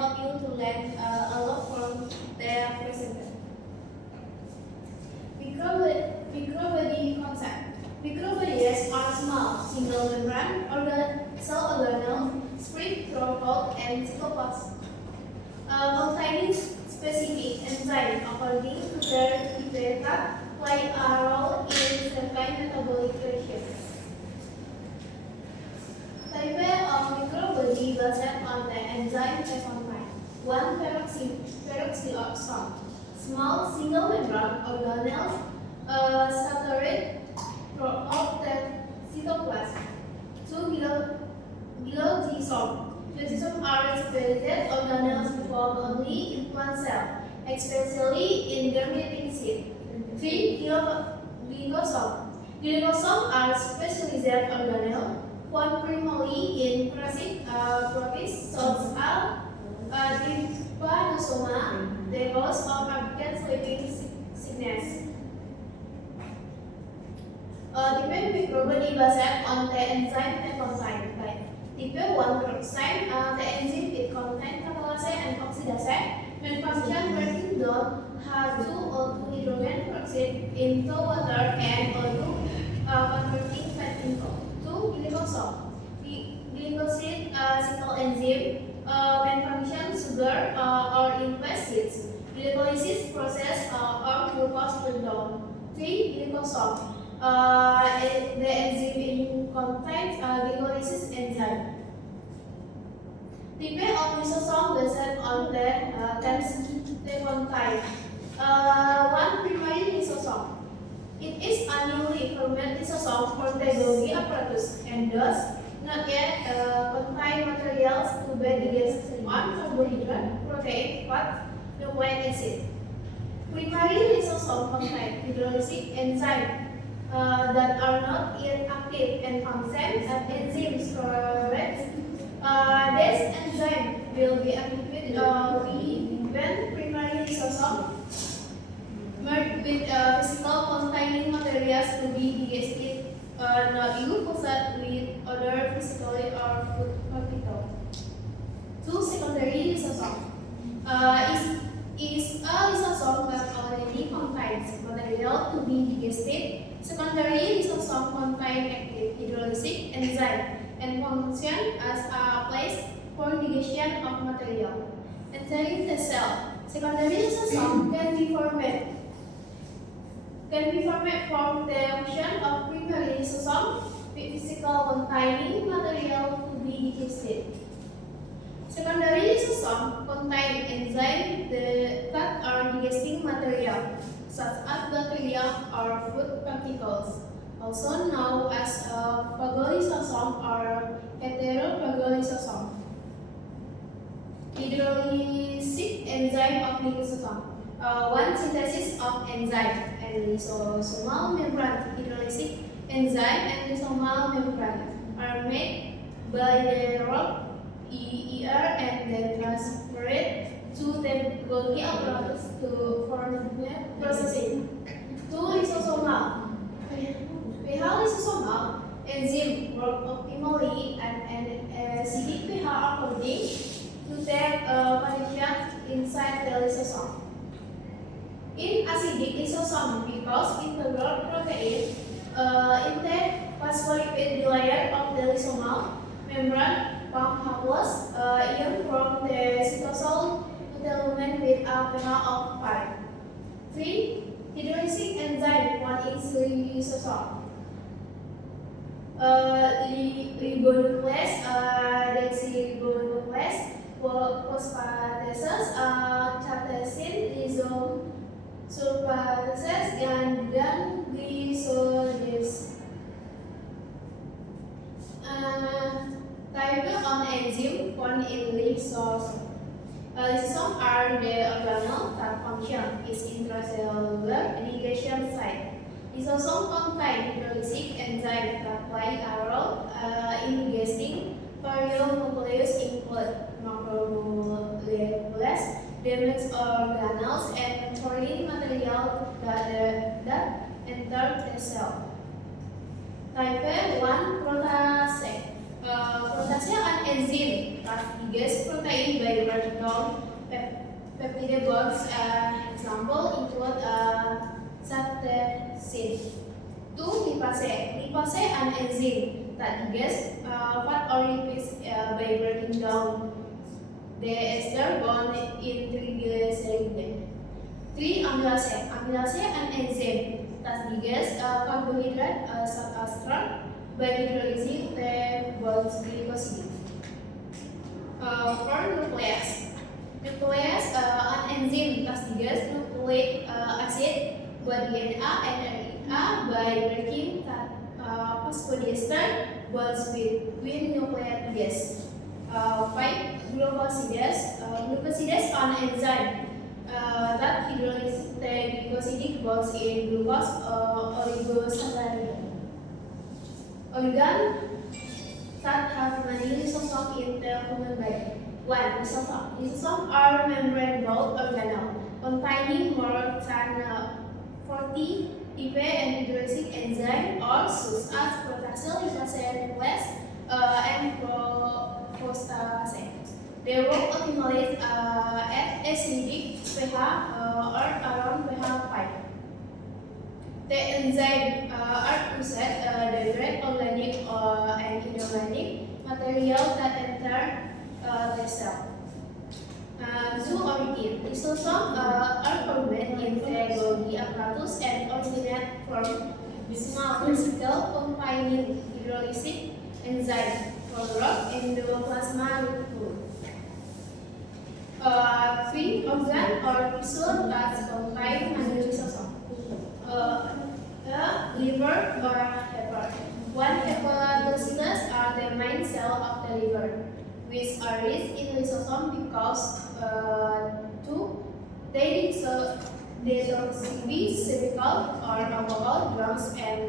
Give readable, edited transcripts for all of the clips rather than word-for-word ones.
help you to learn a lot from their presenter. Microbody concept. Microbodies are small, single membrane cell organelles spread throughout and cytoplasm, containing specific enzymes according to their habitat, play a role in certain metabolic reactions. Type of microbody based on the enzyme they contain. 1. Peroxisome. Small single membrane organelles scattered throughout the cytoplasm. 2. Glyosome. Glyosome are specialized organelles found only in plant cells, especially in germinating seeds. 3. Glycosome. Glycosome are specialized organelles found primarily in parasitic protists such as trypanosoma, the cause of African sleeping sickness. Type microbody based on the enzyme they contain. Type 1 peroxide, the enzyme it contains catalase and oxidase, when function breaking down H2O2 hydrogen peroxide into water and O2, converting fat into. 2. Glycosome. Glycosid cycle enzyme when function sugar or in plastids. Glycolysis process or glucose breakdown. 3. Glycosome. The enzyme contains glycolysis enzyme. Type of lysosome based on the terms they contain. 1. Primary lysosome. It is a newly formed lysosome for the Golgi apparatus and thus not yet contain materials to be digested. 1. Carbohydrate, protein, fat, nucleic acid. Primary lysosome contain hydrolytic enzymes that are not yet active and function as enzyme storage. This enzyme will be activated when primary lysosome merge with physical containing materials to be digested, not used with other physically or food particles. 2. Secondary lysosome is a lysosome that already contains material to be digested. Secondary lysosome contain active hydrolytic enzyme and function as a place for digestion of material. Entering the cell, secondary lysosome can be formed from the fusion of primary lysosome with physical containing material to be digested. Secondary lysosome contain enzymes that are digesting material, such as bacteria or food particles, also known as phagolysosome or heterophagolysosome. Hydrolytic enzyme of lysosome. 1. Synthesis of enzyme and lysosomal membrane. Hydrolytic enzyme and lysosomal membrane are made by the rock ER and then transferred to the Golgi apparatus for processing. 2. Lysosomal. pH lysosomal enzyme work optimally at an acidic pH according to their conditions inside the lysosome. In acidic lysosome, because integral protein intake phospholipid layer of the lysosomal membrane pump H+ ion from the cytosol to the lumen with a pH of 5. 3. Hydrolytic enzyme found in lysosome. Ribonuclease, deoxyribonuclease, phosphatases, catechin, lysosome sulfatases, and glycosides. Type on enzyme found in lysosome. Lysosomes are the organelle that function is intracellular irrigation site. Lysosome contain hydrolytic enzymes that play a role in digesting nucleus include macromolecules, damaged organelles, and foreign material that enter the cell. Type 1 protease. Protease an enzyme that digest protein by breaking down peptide bonds. Example include satecin. 2. Lipase. Lipase an enzyme that digests fat or lipids by breaking down the ester bond in triglyceride. 3. Amylase. Amylase an enzyme that digests carbohydrate such as starch by hydrolyzing the bonds glycosidic. 4. Nuclease. Nuclease an enzyme that digests nucleic acid buat DNA and RNA by breaking phosphodiester bonds between nucleotides. 5. Glucosidase. Glucosidase an enzyme that hydrolyzes the glycosidic bonds in glucose oligosaccharide. Organ that have many lysosomes in the human body. 1. Lysosome. Lysosomes are membrane-bound organelles containing more than 40 IP and hydrolytic enzymes or such as protaxyl lipase nuclease and phosphorase. They work optimally at acidic pH or around pH 5. The enzymes are used direct organic and inorganic material that enter the cell. Zooorigin. Lysosomes are formed in the Golgi apparatus and originate from small vesicles containing hydrolytic enzyme called endoplasma reticulum. 3. Organ or tissue that contain many lysosomes. Liver or hepatic. 1. Hepatocytes are the main cell of the liver, which are rich in lysosome because 2. They detoxify chemical or alcohol, drugs, and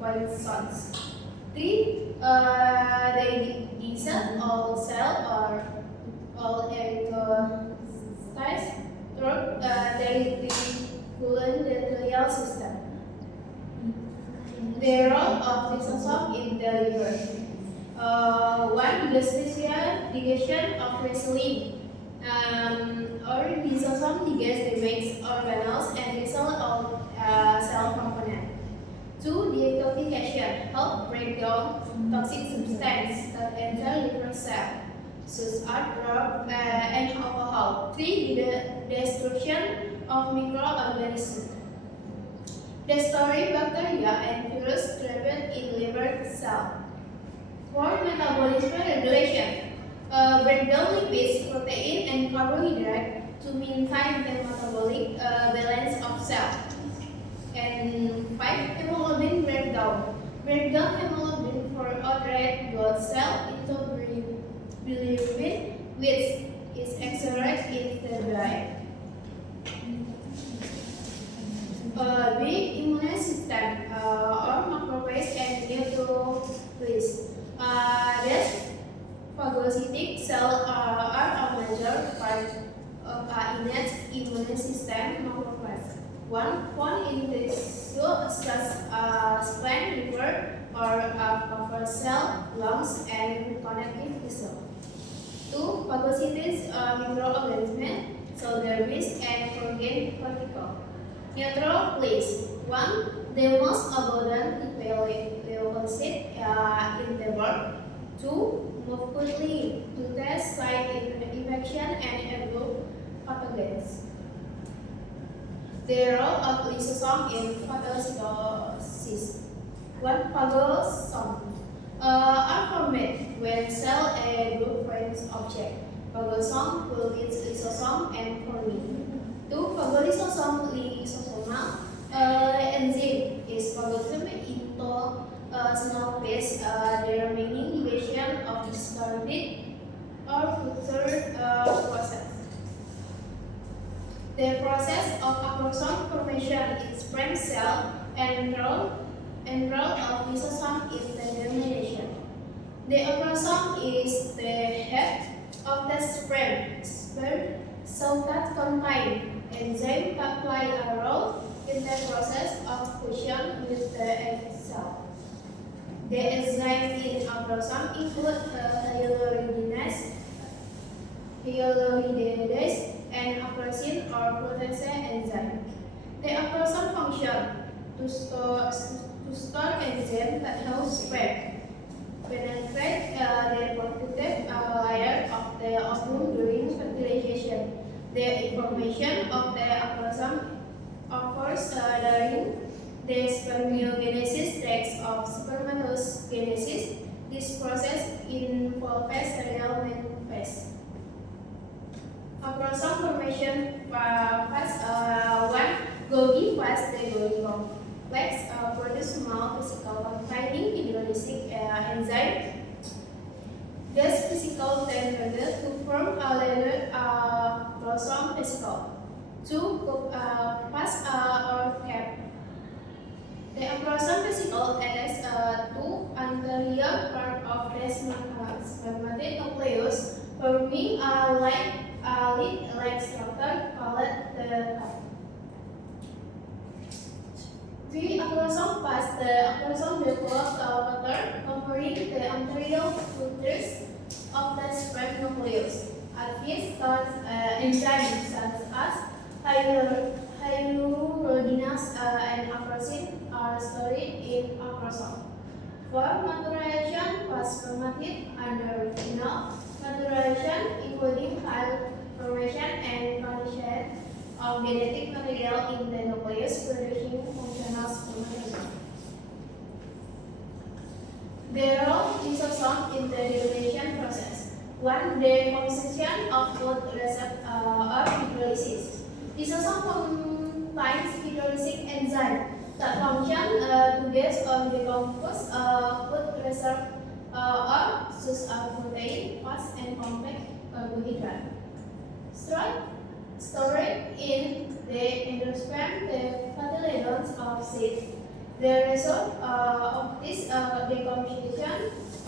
poisons. 3. They dissolve all cell or all erythrocytes through they regulate the glial system. The role of lysosome in the liver. 1. The special digestion of recycling. Or lysosome digests the main organelles and result of cell component. 2. Detoxification help break down toxic substances that enter liver cell, such as drug and alcohol. 3. The destruction of microorganisms. Destroy bacteria and virus trapped in liver cell. 4. Metabolism regulation. Break down lipids, protein, and carbohydrate to maintain the metabolic balance of cell. And 5. Hemoglobin breakdown. Break down hemoglobin for red blood cell into bilirubin, which is excreted in the diet. The immune system or macrophage and neutrophils. These phagocytic cells are a major part of an innate immune system macrophage. One in tissue such as spleen, liver, or upper cell, lungs, and connective tissue. 2. Phagocytic microorganisms, so their risk and organ cortical. Neutrophils. 1. The most abundant leukocyte in the world. 2. Move quickly to test fight infection and absorb pathogens. The role of lysosome in phagocytosis. 1. Phagosome are formed when cell group frames object. Phagosome will its lysosome and forming. 2. Phagolysosome lysosomal enzyme is phagocytosed into small pieces. The remaining division of discarded or future process. The process of acrosome formation is frame cell and role of lysosome is the germination. The acrosome is the head of the sperm cell that contain enzymes that play a role in the process of fusion with the egg cell. The enzymes in acrosome include hyaluronidase, hyaluronidase, and acrosin or protease enzyme. They across some function to store enzyme that helps penetrate the protective layer of the ovum during fertilization. The information of the acrosome occurs during the spermiogenesis stage of spermatogenesis. This process involves serial phase. Acrosome formation phase 1. Golgi phase. The Golgi complex produce small vesicle containing hydrolytic enzyme. This vesicle then converted to form a layer acrosome vesicle. 2. Phase or cap. The acrosome vesicle attaches to anterior part of the spermatid nucleus, forming a lead-like structure called the cup. 3. Acrosome phase. The acrosome develops a pattern covering the anterior foothills of the sperm nucleus. At this start, enzymes such as hyaluronidase and acrosin are stored in acrosome. 4. Maturation phase. Spermatid undergo maturation, including cell formation and condition of genetic material in the nucleus, producing functional spermatozoa. The role of lysosome in the degradation process. 1. The composition of food receptor or hydrolysis. Lysosome contains hydrolytic enzyme that function to gas or decompose food receptor or such as protein, fats, and complex carbohydrate. Stored in the endosperm, the fatty acids of seeds. The result of this decomposition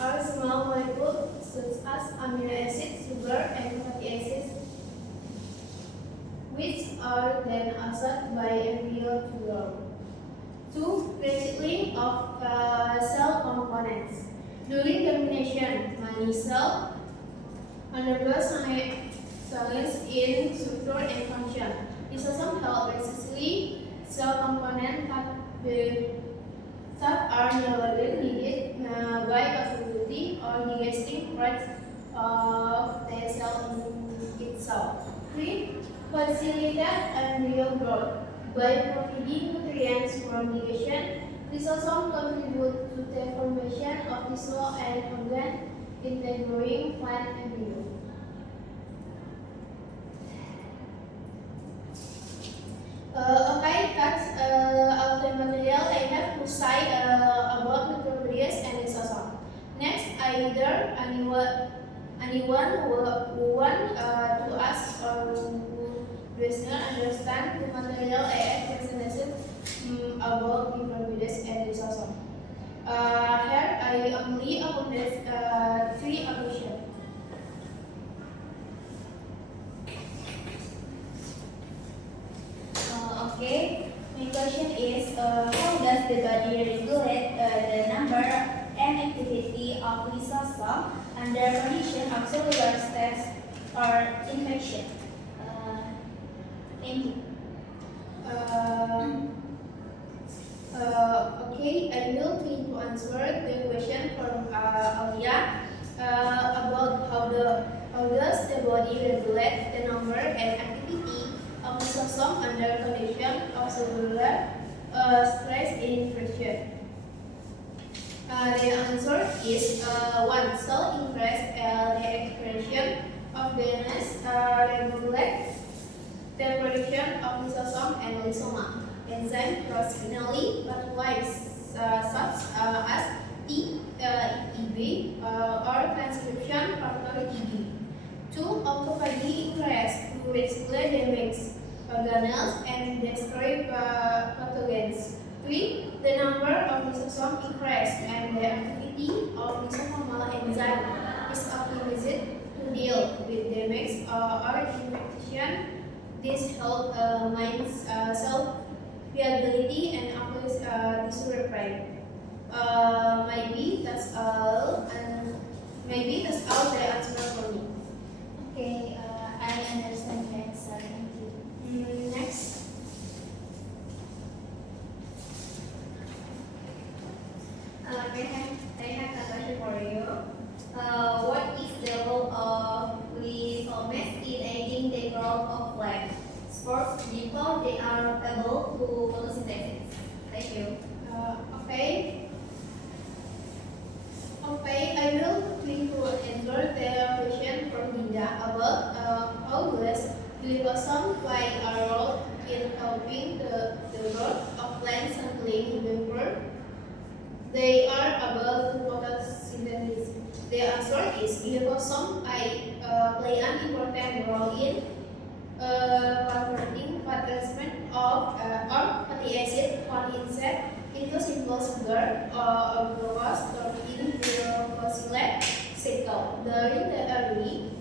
are small molecules such as amino acids, sugar, and fatty acids, which are then absorbed by embryo to grow. 2. Recycling of cell components. During germination, many cells undergoes changes in structure and function. Lysosome help recycle cell components that are no longer needed by absorbing or digesting parts of the cell itself. 3. Facilitate embryo growth. By providing nutrients from digestion, lysosome contribute to the formation of tissue and organ in the growing plant embryo. Okay, that's all the material I have to say about microbials and lysosome. Next, anyone who want to ask or who does not understand the material I have presented about microbials and lysosome. Here I only accommodate 3 questions. Okay, my question is, how does the body regulate the number and activity of lysosome under condition of cellular stress or infection? Thank you. Okay, I will try to answer the question from Alia about how does the body regulate the number and activity of lysosome under condition of cellular stress infection. The answer is 1. Cell increase the expression of genes regulate the production of lysosome and lysoma. Enzyme cross-linkingly pathways such as TEB or transcription factor TB. 2. Autophagy increase to recycle damaged organelles and destroy pathogens. 3. The number of lysosome increase and the activity of lysosomal enzyme is optimized to deal with damage or infection. This helps maintain cell viability and increase tissue repair. Maybe that's all the answer for me. Okay, life. Sports people, they are able to photosynthesis. Thank you. Okay. Okay, I will quickly answer the question from Dinda about how does glyphosate play a role in helping the growth of plants and living member. They are able to photosynthesis. The answer is glyphosate play an important role in converting attachment of or fatty acid from insect into simple sugar or glucose stored in glycosylate cycle. During the early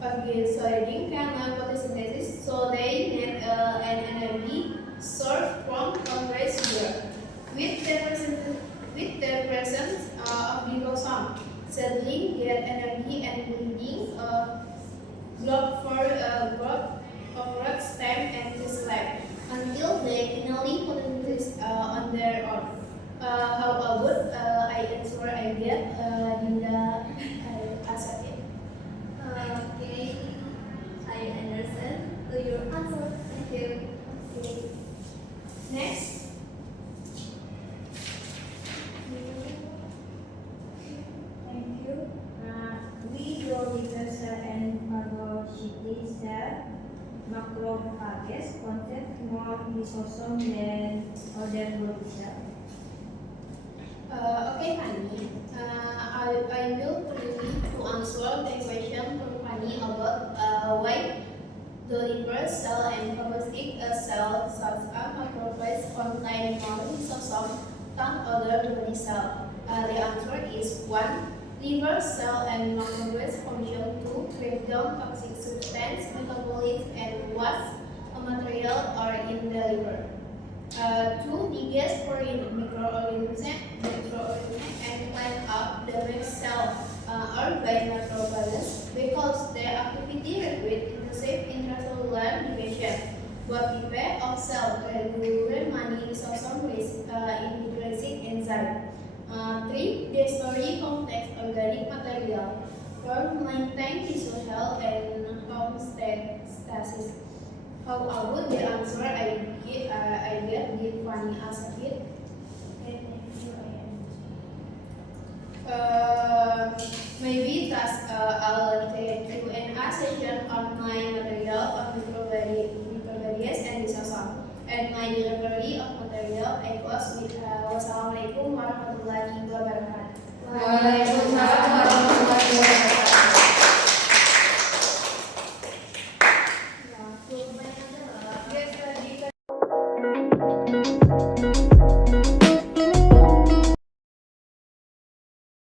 soybean can learn photosynthesis, so they need an energy source from compressed sugar. With the presence of glucose, settling get energy and bleeding block for growth of root stem and this life until they finally photosynthesis on their own. How about I answer I get Dinda Asati. Okay, I understand your answer. Thank you. Okay. Next. Thank you. We will discuss and phagocytic cell macrophages contain more lysosome than other body cells. Okay, Fanny. I will quickly to answer the question from Fanny about why the liver cell and phagocytic cell such as macrophage contain more lysosome than other body cell. The answer is 1. Liver cell and macrophage function to break down toxic substance, metabolites, and waste material are in the liver. 2. Digest foreign microorganisms and clean up the waste cell or by macrophages because their activity requires intensive intracellular division. What type of cell regular many lysosome with intrinsic enzyme. 3. Destroy complex organic material. 4. Maintain tissue health and homeostasis. How about the answer I get did Fanny ask it? Okay, thank you. Maybe that's I'll take Q&A session on my material of microbarias and lysosome and my delivery of material equals with wassalamualaikum warahmatullahi wabarakatuh. Waalaikumsalam